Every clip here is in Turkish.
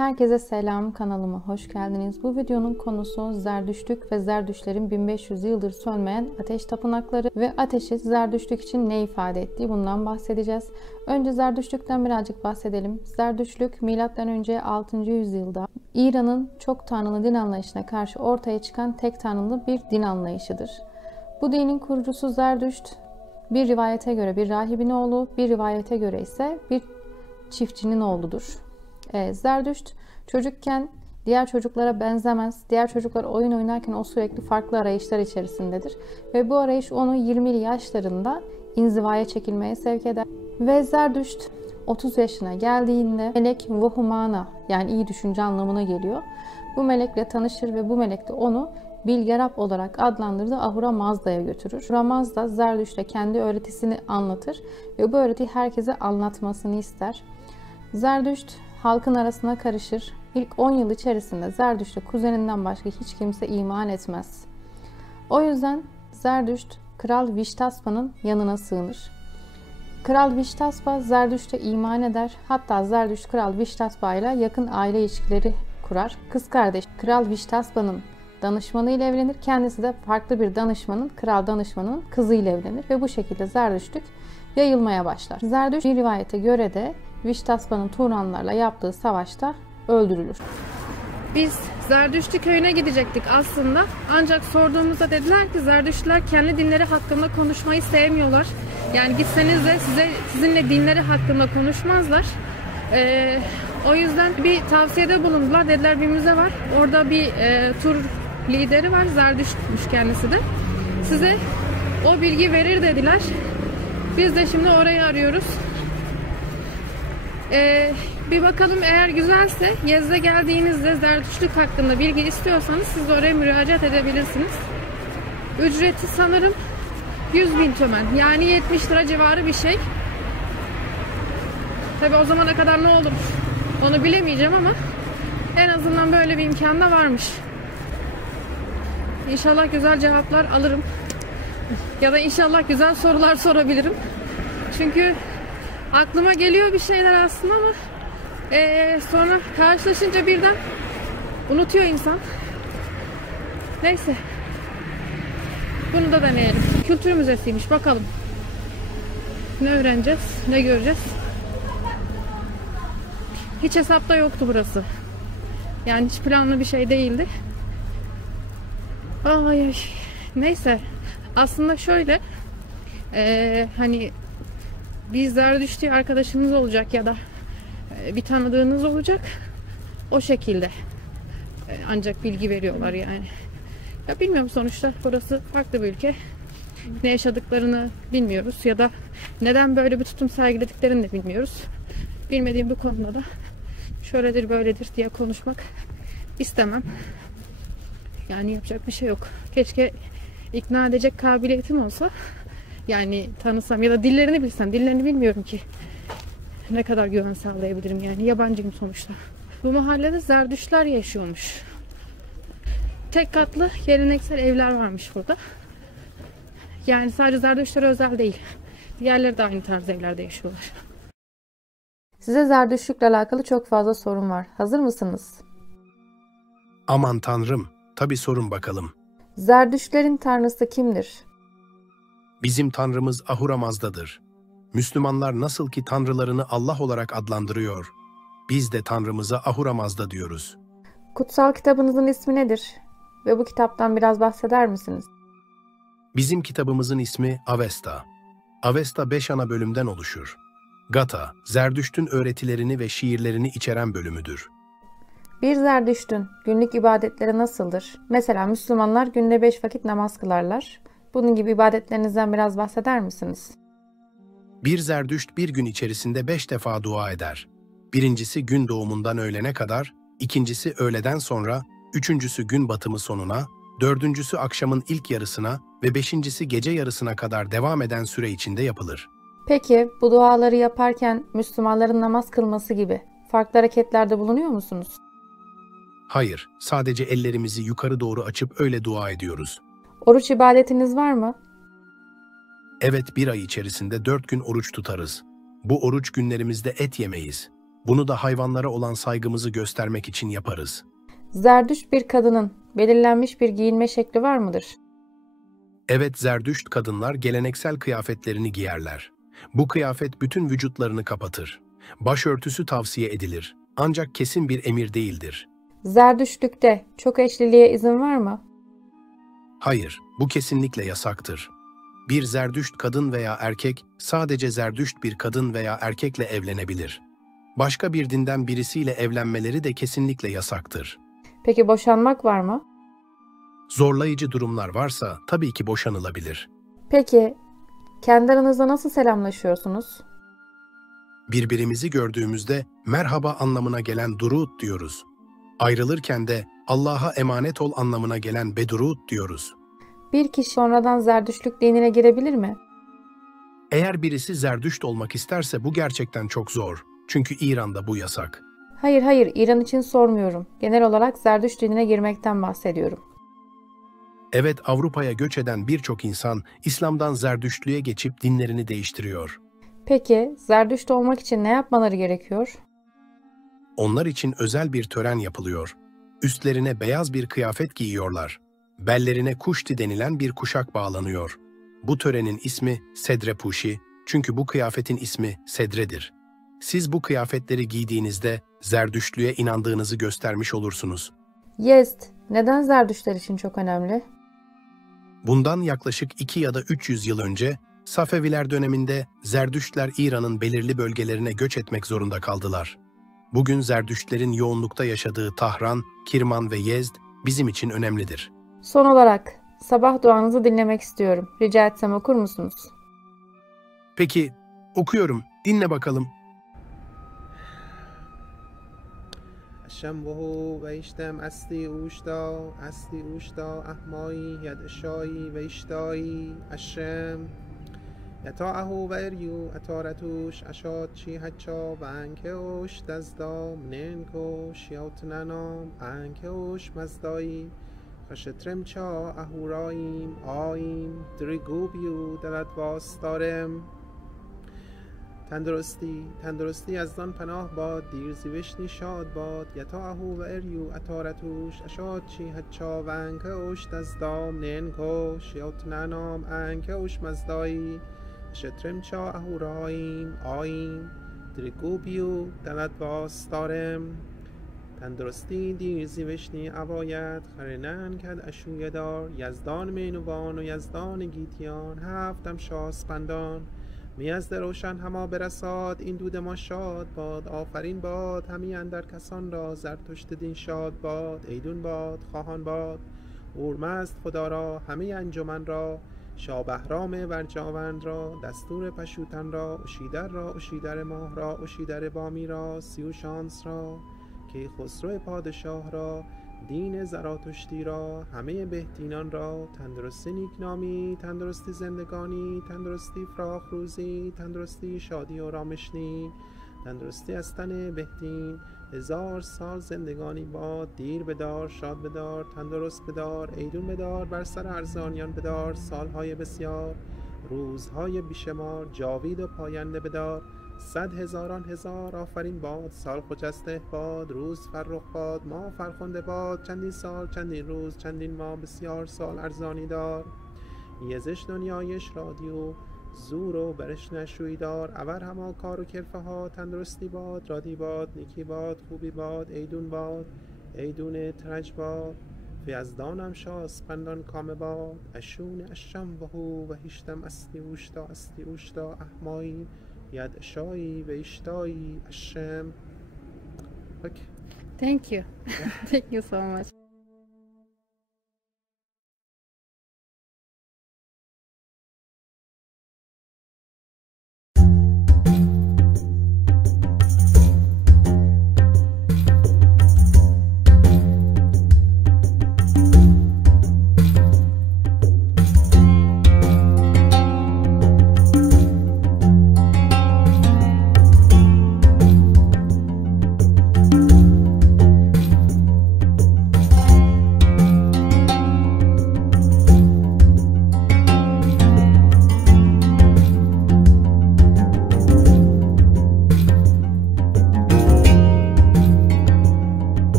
Herkese selam, kanalıma hoş geldiniz. Bu videonun konusu Zerdüştlük ve Zerdüştlerin 1500 yıldır sönmeyen ateş tapınakları ve ateşi Zerdüştlük için ne ifade ettiği, bundan bahsedeceğiz. Önce Zerdüştlükten birazcık bahsedelim. Zerdüştlük M.Ö. 6. yüzyılda İran'ın çok tanrılı din anlayışına karşı ortaya çıkan tek tanrılı bir din anlayışıdır. Bu dinin kurucusu Zerdüşt, bir rivayete göre bir rahibin oğlu, bir rivayete göre ise bir çiftçinin oğludur. Zerdüşt çocukken diğer çocuklara benzemez. Diğer çocuklar oyun oynarken o sürekli farklı arayışlar içerisindedir. Ve bu arayış onu 20'li yaşlarında inzivaya çekilmeye sevk eder. Ve Zerdüşt 30 yaşına geldiğinde melek Vohumana, yani iyi düşünce anlamına geliyor. Bu melekle tanışır ve bu melek de onu Bilgerab olarak adlandırdığı Ahura Mazda'ya götürür. Ahura Mazda Zerdüşt'e kendi öğretisini anlatır ve bu öğretiyi herkese anlatmasını ister. Zerdüşt halkın arasına karışır. İlk 10 yıl içerisinde Zerdüşt'e kuzeninden başka hiç kimse iman etmez. O yüzden Zerdüşt Kral Viştaspa'nın yanına sığınır. Kral Viştaspa Zerdüşt'e iman eder. Hatta Zerdüşt Kral Viştaspa ile yakın aile ilişkileri kurar. Kız kardeş Kral Viştaspa'nın danışmanı ile evlenir. Kendisi de farklı bir danışmanın, kral danışmanının kızı ile evlenir ve bu şekilde Zerdüştlük yayılmaya başlar. Zerdüşt bir rivayete göre de Viştaspa'nın Turanlarla yaptığı savaşta öldürülür. Biz Zerdüştlü köyüne gidecektik aslında. Ancak sorduğumuzda dediler ki Zerdüştlüler kendi dinleri hakkında konuşmayı sevmiyorlar. Yani gitseniz de sizinle dinleri hakkında konuşmazlar. O yüzden bir tavsiyede bulundular. Dediler bir müze var. Orada bir tur lideri var. Zerdüştmüş kendisi de. Size o bilgi verir dediler. Biz de şimdi orayı arıyoruz. Bir bakalım, eğer güzelse Yezde geldiğinizde Zerdüştlük hakkında bilgi istiyorsanız siz oraya müracaat edebilirsiniz. Ücreti sanırım 100.000 tümen, yani 70 lira civarı bir şey. Tabi o zamana kadar ne olur onu bilemeyeceğim ama en azından böyle bir imkan da varmış. İnşallah güzel cevaplar alırım. Ya da inşallah güzel sorular sorabilirim. Çünkü aklıma geliyor bir şeyler aslında ama sonra karşılaşınca birden unutuyor insan. Neyse. Bunu da deneyelim. Kültür müzesiymiş. Bakalım. Ne öğreneceğiz? Ne göreceğiz? Hiç hesapta yoktu burası. Yani hiç planlı bir şey değildi. Ay. Neyse. Aslında şöyle hani bir Zerdüştlü arkadaşınız olacak ya da bir tanıdığınız olacak. O şekilde ancak bilgi veriyorlar yani. Ya bilmiyorum, sonuçta burası farklı bir ülke. Ne yaşadıklarını bilmiyoruz ya da neden böyle bir tutum sergilediklerini de bilmiyoruz. Bilmediğim bir konuda da şöyledir böyledir diye konuşmak istemem. Yani yapacak bir şey yok. Keşke ikna edecek kabiliyetim olsa. Yani tanısam ya da dillerini bilsem. Dillerini bilmiyorum ki. Ne kadar güven sağlayabilirim yani. Yabancıyım sonuçta. Bu mahallede Zerdüştler yaşıyormuş. Tek katlı geleneksel evler varmış burada. Yani sadece Zerdüştlere özel değil. Diğerleri de aynı tarz evlerde yaşıyorlar. Size Zerdüştlükle alakalı çok fazla sorun var. Hazır mısınız? Aman tanrım, tabii sorun bakalım. Zerdüştlerin tanrısı kimdir? Bizim tanrımız Ahura Mazda'dır. Müslümanlar nasıl ki tanrılarını Allah olarak adlandırıyor, biz de tanrımıza Ahura Mazda diyoruz. Kutsal kitabınızın ismi nedir? Ve bu kitaptan biraz bahseder misiniz? Bizim kitabımızın ismi Avesta. Avesta 5 ana bölümden oluşur. Gata, Zerdüşt'ün öğretilerini ve şiirlerini içeren bölümüdür. Bir Zerdüşt'ün günlük ibadetleri nasıldır? Mesela Müslümanlar günde 5 vakit namaz kılarlar. Bunun gibi ibadetlerinizden biraz bahseder misiniz? Bir Zerdüşt bir gün içerisinde 5 defa dua eder. Birincisi gün doğumundan öğlene kadar, ikincisi öğleden sonra, üçüncüsü gün batımı sonuna, dördüncüsü akşamın ilk yarısına ve beşincisi gece yarısına kadar devam eden süre içinde yapılır. Peki bu duaları yaparken Müslümanların namaz kılması gibi farklı hareketlerde bulunuyor musunuz? Hayır, sadece ellerimizi yukarı doğru açıp öyle dua ediyoruz. Oruç ibadetiniz var mı? Evet, bir ay içerisinde 4 gün oruç tutarız. Bu oruç günlerimizde et yemeyiz. Bunu da hayvanlara olan saygımızı göstermek için yaparız. Zerdüşt bir kadının belirlenmiş bir giyinme şekli var mıdır? Evet, Zerdüşt kadınlar geleneksel kıyafetlerini giyerler. Bu kıyafet bütün vücutlarını kapatır. Başörtüsü tavsiye edilir. Ancak kesin bir emir değildir. Zerdüştlükte çok eşliliğe izin var mı? Hayır, bu kesinlikle yasaktır. Bir Zerdüşt kadın veya erkek sadece Zerdüşt bir kadın veya erkekle evlenebilir. Başka bir dinden birisiyle evlenmeleri de kesinlikle yasaktır. Peki boşanmak var mı? Zorlayıcı durumlar varsa tabii ki boşanılabilir. Peki kendi aranızda nasıl selamlaşıyorsunuz? Birbirimizi gördüğümüzde merhaba anlamına gelen durud diyoruz. Ayrılırken de Allah'a emanet ol anlamına gelen bedurud diyoruz. Bir kişi sonradan Zerdüştlük dinine girebilir mi? Eğer birisi Zerdüşt olmak isterse bu gerçekten çok zor. Çünkü İran'da bu yasak. Hayır, İran için sormuyorum. Genel olarak Zerdüşt dinine girmekten bahsediyorum. Evet, Avrupa'ya göç eden birçok insan İslam'dan Zerdüştlüğe geçip dinlerini değiştiriyor. Peki Zerdüşt olmak için ne yapmaları gerekiyor? Onlar için özel bir tören yapılıyor. Üstlerine beyaz bir kıyafet giyiyorlar. Bellerine kuşti denilen bir kuşak bağlanıyor. Bu törenin ismi sedrepuşi, çünkü bu kıyafetin ismi sedredir. Siz bu kıyafetleri giydiğinizde Zerdüştlüğe inandığınızı göstermiş olursunuz. Yezd, neden Zerdüştler için çok önemli? Bundan yaklaşık 2 ya da 300 yıl önce Safeviler döneminde Zerdüştler İran'ın belirli bölgelerine göç etmek zorunda kaldılar. Bugün Zerdüştlerin yoğunlukta yaşadığı Tahran, Kirman ve Yezd bizim için önemlidir. Son olarak sabah duanızı dinlemek istiyorum. Rica etsem okur musunuz? Peki, okuyorum. Dinle bakalım. شنبه و ایشتم اصلی اوشتا احمایی ید اشایی و ایشتایی اشم یتاعه و اریو اتارتوش اشاد چی هچا و انکه اوش دزدا مننکو شیوتننام انکه اوش مزدایی خشترم چا اهوراییم آییم دریگوبیو دلت واستارم تندرستی از دان پناه باد دیر زیوشنی شاد باد یتاهو و اریو اتارتوش اشاد چی هچا و انکه اوش دزدام نینکو شیوت ننام انکه اوش مزدایی شترم چا اهوراییم آییم دریگوبیو دلت باستارم تندرستی دیر زیوشنی عبایت خرنن کد اشوی دار یزدان مینوان و یزدان گیتیان هفتم شاسپندان میازد روشن هما برساد این دود ما شاد باد آفرین باد همی اندر کسان را زرتشت دین شاد باد ایدون باد خواهان باد اورمزد خدا را همه انجمن را شابهرام ورجاوند را دستور پشوتن را اشیدر را اشیدر ماه را اشیدر بامی را سیوشانس را که خسرو پادشاه را دین زراتشتی را همه بهتینان را تندرستی نیکنامی تندرستی زندگانی تندرستی فراخ روزی تندرستی شادی و رامشنی تندرستی از تن بهتین 1000 سال زندگانی باد دیر بدار شاد بدار تندرست بدار ایدون بدار بر سر ارزانیان بدار سالهای بسیار روزهای بیشمار جاوید و پاینده بدار 100,000 هزار آفرین باد سال خجسته باد روز فرخ باد ماه فرخنده باد چندین سال چندین روز چندین ماه بسیار سال ارزانی دار یزش دنیایش رادیو زور و برش نشوی دار اور هما کار و کرفه ها تندرستی باد رادی باد نیکی باد خوبی باد ایدون باد ایدون ترج باد فیزدانم شاس پندان کام باد اشون اشم و هیشتم استی اوشتا احمایی ید اشایی و اشتایی اشم. Okay. Thank you. Thank you so much.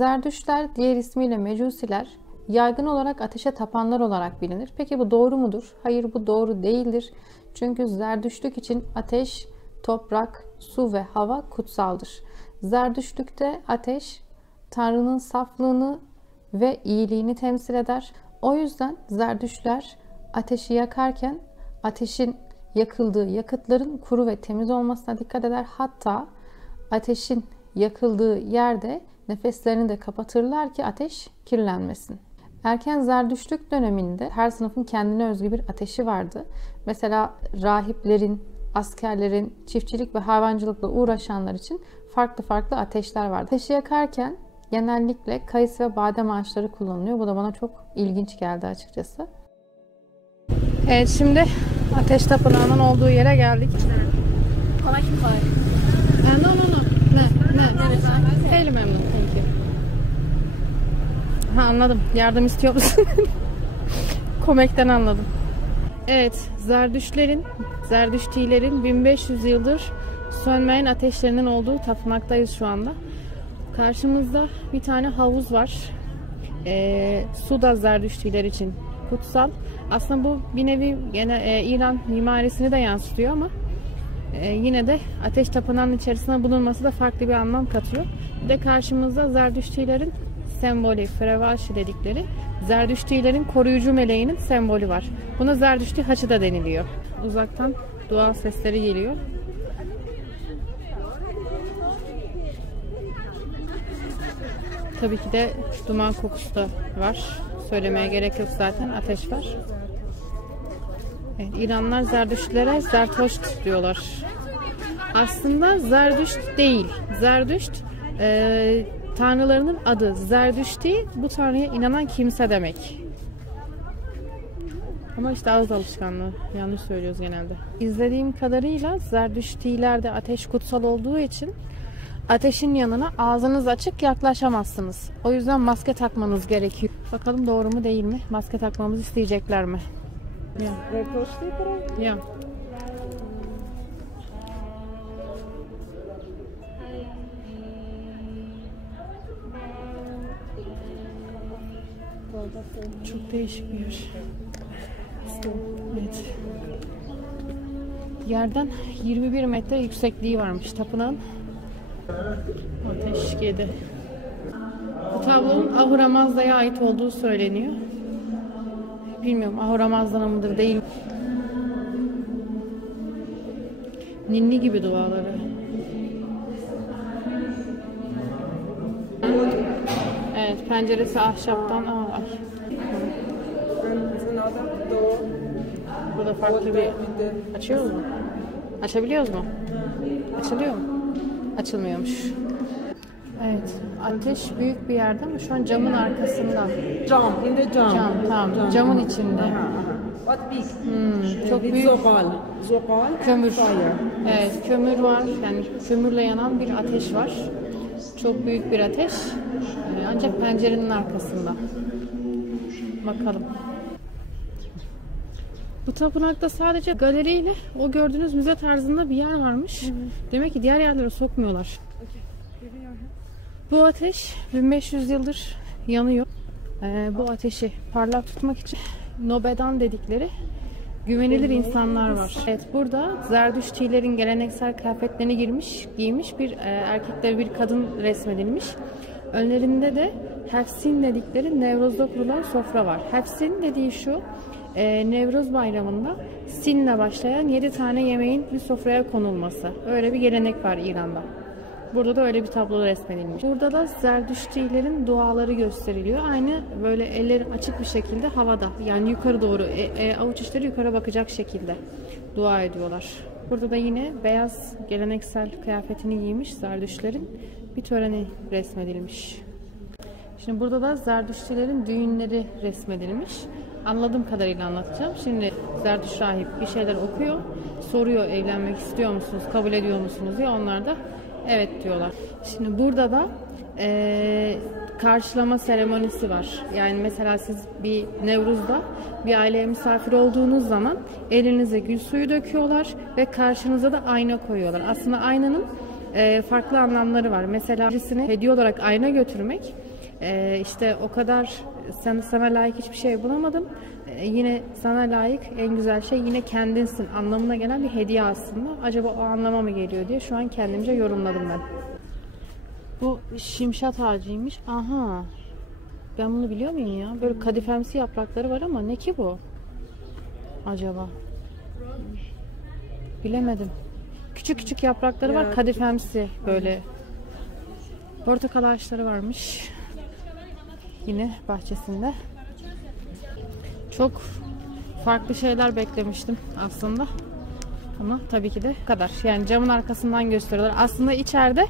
Zerdüştler, diğer ismiyle Mecusiler, yaygın olarak ateşe tapanlar olarak bilinir. Peki bu doğru mudur? Hayır, bu doğru değildir. Çünkü Zerdüştlük için ateş, toprak, su ve hava kutsaldır. Zerdüştlükte ateş, Tanrı'nın saflığını ve iyiliğini temsil eder. O yüzden Zerdüştler ateşi yakarken ateşin yakıldığı yakıtların kuru ve temiz olmasına dikkat eder. Hatta ateşin yakıldığı yerde nefeslerini de kapatırlar ki ateş kirlenmesin. Erken Zerdüştlük döneminde her sınıfın kendine özgü bir ateşi vardı. Mesela rahiplerin, askerlerin, çiftçilik ve hayvancılıkla uğraşanlar için farklı farklı ateşler vardı. Ateşi yakarken genellikle kayısı ve badem ağaçları kullanılıyor. Bu da bana çok ilginç geldi açıkçası. Evet, şimdi ateş tapınağının olduğu yere geldik. Kolay kim var? No. Ne? Hayli memnun. Thank you. Ha, anladım. Yardım istiyor musun? Komekten anladım. Evet, Zerdüştilerin 1500 yıldır sönmeyen ateşlerinin olduğu tapınaktayız şu anda. Karşımızda bir tane havuz var. Su da Zerdüştiler için kutsal. Aslında bu bir nevi gene İran mimarisini de yansıtıyor ama yine de ateş tapınağının içerisinde bulunması da farklı bir anlam katıyor. Bir de karşımızda Zerdüştilerin sembolü, Frevaşi dedikleri Zerdüştilerin koruyucu meleğinin sembolü var. Buna Zerdüşti haçı da deniliyor. Uzaktan dua sesleri geliyor. Tabii ki de duman kokusu da var. Söylemeye gerek yok zaten. Ateş var. Evet, İranlılar Zerdüştlere Zertoşt diyorlar. Aslında Zerdüşt değil. Zerdüşt tanrılarının adı. Zerdüşti bu tanrıya inanan kimse demek. Ama işte ağız alışkanlığı. Yanlış söylüyoruz genelde. İzlediğim kadarıyla Zerdüştilerde ateş kutsal olduğu için ateşin yanına ağzınız açık yaklaşamazsınız. O yüzden maske takmanız gerekiyor. Bakalım doğru mu değil mi? Maske takmamızı isteyecekler mi? Ya. Çok değişik bir yer. Evet. Yerden 21 metre yüksekliği varmış tapınağın. Ateş yedi. Bu tablonun Ahura Mazda'ya ait olduğu söyleniyor. Bilmiyorum, Ahura Mazda'nın mıdır değil mi? Ninni gibi duaları. Evet, penceresi ahşaptan. Ay. Burada farklı bir... Açıyor mu? Açabiliyoruz mu? Açılıyor mu? Açılmıyormuş. Evet, ateş büyük bir yerde ama şu an camın arkasında. Cam, Cam, tamam. Camın içinde. Çok büyük. Kömür. Evet, kömür var. Yani kömürle yanan bir ateş var. Çok büyük bir ateş. Ancak pencerenin arkasında. Bakalım. Bu tapınakta sadece galeriyle o gördüğünüz müze tarzında bir yer varmış. Demek ki diğer yerlere sokmuyorlar. Bu ateş 1500 yıldır yanıyor. Bu ateşi parlak tutmak için Nobedan dedikleri güvenilir insanlar var. Evet, burada Zerdüştilerin geleneksel kıyafetlerini giymiş bir erkekler bir kadın resmedilmiş. Önlerinde de Hefsin dedikleri Nevruz'da kurulan sofra var. Hefsin dediği şu, Nevruz bayramında Sin'le başlayan 7 tane yemeğin bir sofraya konulması. Öyle bir gelenek var İran'da. Burada da öyle bir tablo resmedilmiş. Burada da Zerdüştilerin duaları gösteriliyor. Aynı böyle elleri açık bir şekilde havada. Yani yukarı doğru, avuç içleri yukarı bakacak şekilde dua ediyorlar. Burada da yine beyaz geleneksel kıyafetini giymiş Zerdüştlerin bir töreni resmedilmiş. Şimdi burada da Zerdüştilerin düğünleri resmedilmiş. Anladığım kadarıyla anlatacağım. Şimdi Zerdüşt rahip bir şeyler okuyor. Soruyor, evlenmek istiyor musunuz, kabul ediyor musunuz diye. Onlar da evet diyorlar. Şimdi burada da karşılama seremonisi var. Yani mesela siz bir Nevruz'da bir aileye misafir olduğunuz zaman elinize gül suyu döküyorlar ve karşınıza da ayna koyuyorlar. Aslında aynanın farklı anlamları var. Mesela birisine hediye olarak ayna götürmek işte o kadar sana layık hiçbir şey bulamadım. Yine sana layık en güzel şey yine kendinsin anlamına gelen bir hediye aslında. Acaba o anlama mı geliyor diye şu an kendimce yorumladım ben. Bu şimşat ağacıymış. Aha. Ben bunu biliyor muyum ya? Böyle kadifemsi yaprakları var ama ne ki bu? Acaba? Bilemedim. Küçük küçük yaprakları var, kadifemsi böyle. Portakal ağaçları varmış. Yine bahçesinde. Çok farklı şeyler beklemiştim aslında. Ama tabii ki de bu kadar. Yani camın arkasından gösteriyorlar. Aslında içeride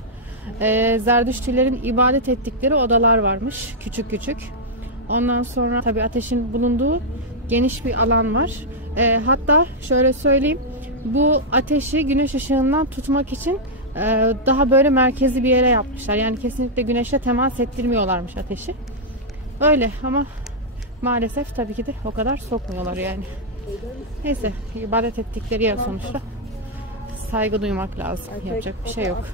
Zerdüştülerin ibadet ettikleri odalar varmış. Küçük küçük. Ondan sonra tabii ateşin bulunduğu geniş bir alan var. Hatta şöyle söyleyeyim. Bu ateşi güneş ışığından tutmak için daha böyle merkezi bir yere yapmışlar. Yani kesinlikle güneşle temas ettirmiyorlarmış ateşi. Öyle ama maalesef tabii ki de o kadar sokmuyorlar yani. Neyse, ibadet ettikleri yer sonuçta. Saygı duymak lazım. Yapacak bir şey yok.